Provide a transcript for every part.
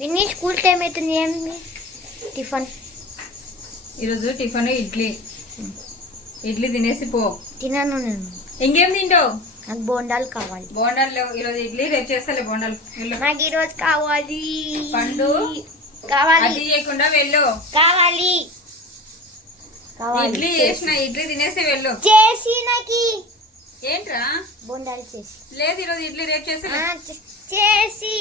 పిన్ని school time అవుతుంది. ఏమి టిఫిన్? ఈరోజు టిఫిన్ ఇడ్లీ. ఇడ్లీ తినేసి పో. తిన్నాను నేను. ఇంకేం తింటావు? నాకు బోండాలు కావాలి. బోండాలు లేవు ఈరోజు. ఇడ్లీ రేపు చేస్తాలే బోండాలు. వెళ్ళు. నాకు ఈరోజు కావాలి. పండు కావాలి. అది చేయకుండా వెళ్ళు. కావాలి. ఇడ్లీ చేసిన, ఇడ్లీ తినేసి వెళ్ళు. చేసి నాకు ఏంట్రా బోండాలు చేసి లేదు. ఈరోజు ఇడ్లీ రేపు చేస్తా. చేసి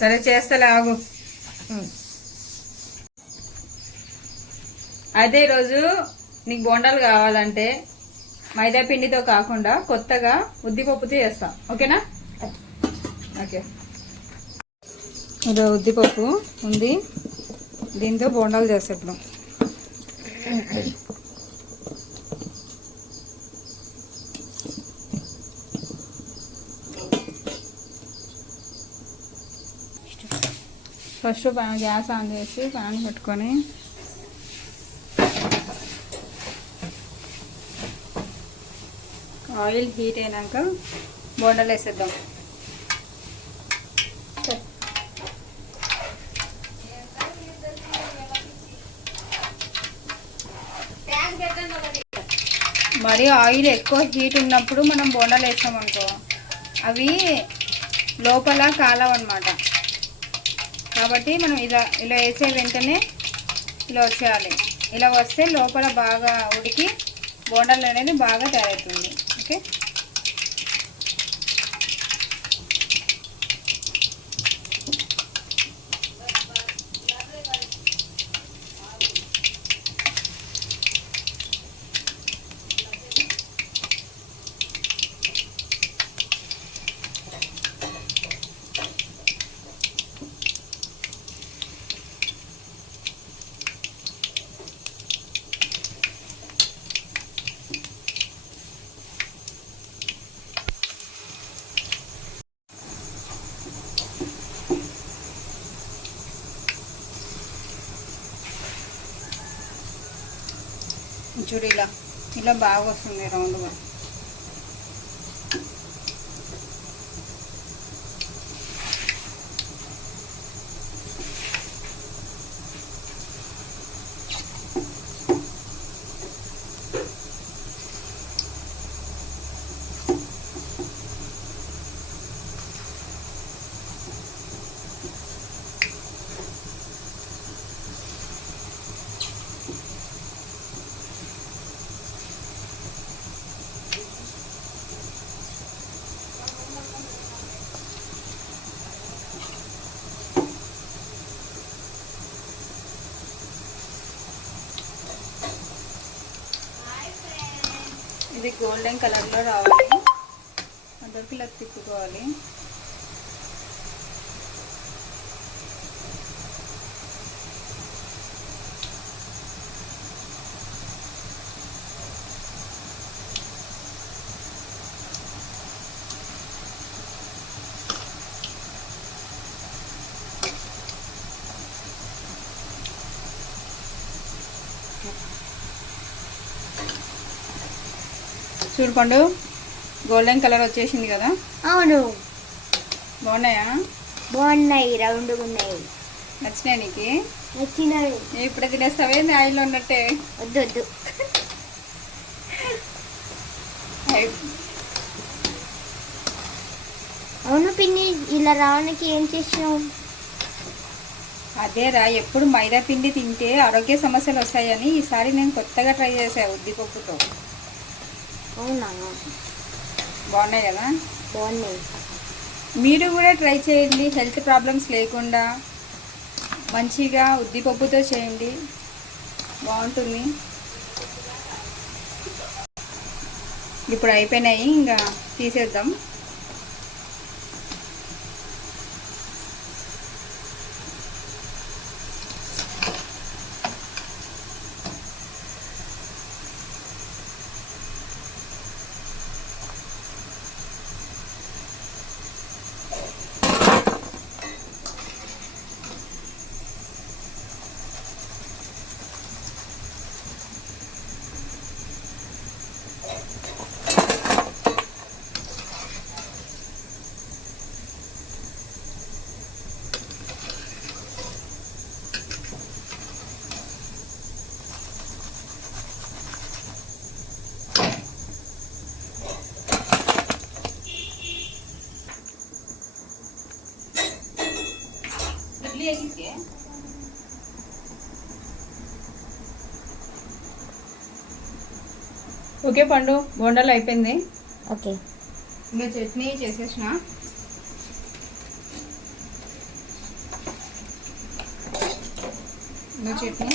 సరే చేస్తలే, ఆగు. అదే ఈరోజు నీకు బోండాలు కావాలంటే మైదా పిండితో కాకుండా కొత్తగా ఉద్దిపప్పుతో చేస్తాం. ఓకేనా? ఓకే. ఇది ఉద్దిపప్పు ఉంది, దీంతో బోండాలు చేస్తాం ఇప్పుడు. ఫస్ట్ గ్యాస్ ఆన్ చేసి ప్యాన్ పెట్టుకొని ఆయిల్ హీట్ అయినాక బోండాలు వేసేద్దాం. మరి ఆయిల్ ఎక్కువ హీట్ ఉన్నప్పుడు మనం బోండాలు వేసామనుకో అవి లోపల కాలవన్నమాట. కాబట్టి మనం ఇలా వేసే వెంటనే ఇలా వచ్చేయాలి. ఇలా వస్తే లోపల బాగా ఉడికి బోండాలు అనేది బాగా తయారవుతుంది. ఓకే. చూడు ఇలా ఇలా బాగా వస్తుంది రౌండ్గా. ఇది గోల్డెన్ కలర్లో రావాలి, అందరికి ఇలా తిప్పుకోవాలి. చూడుకోండు గోల్డెన్ కలర్ వచ్చేసింది కదా. అవును. బాగున్నాయా? బాగున్నాయి, రౌండ్గా ఉన్నాయి. నచ్చినాయి నీకు? నచ్చినాయి. ఇప్పుడే తినేస్తావే ఆయిల్లో ఉన్నట్టే? వద్దు వద్దు. అవును పిన్ని, ఇలా రావడానికి ఏం చేసినావు? అదేరా, ఎప్పుడు మైదా పిండి తింటే ఆరోగ్య సమస్యలు వస్తాయని ఈసారి నేను కొత్తగా ట్రై చేశాను ఉద్దిపప్పుతో. అవునా? బాగున్నాయి కదా? బాగున్నాయి. మీరు కూడా ట్రై చేయండి, హెల్త్ ప్రాబ్లమ్స్ లేకుండా మంచిగా ఉద్దిపప్పుతో చేయండి, బాగుంటుంది. ఇప్పుడు అయిపోయినాయి, ఇంకా తీసేద్దాం. ఓకే పండు, బోండాలు అయిపోయింది. ఓకే, ఇంకా చట్నీ చేసేసిన. ఇంకా చట్నీ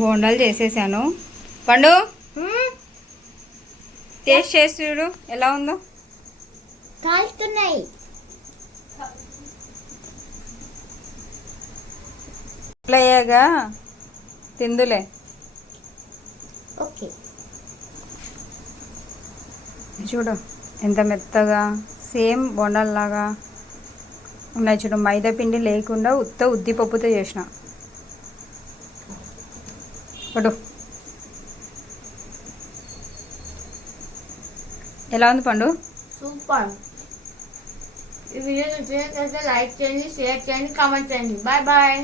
బోండాలు చేసేసాను. పండు టేస్ట్ చేసి చూడు ఎలా ఉందో. కాలుతున్నాయి. ఇట్లా అయ్యాగా తిందులే. ఓకే, చూడు ఎంత మెత్తగా సేమ్ బోండాల్లాగా ఉన్నాయి. చూడు మైదా పిండి లేకుండా ఉద్దిపప్పుతో చేసిన. పడు ఎలా ఉంది పండు? సూపర్. ఈ వీడియో నచ్చినట్లయితే లైక్ చేయండి, షేర్ చేయండి, కామెంట్ చేయండి. Bye bye.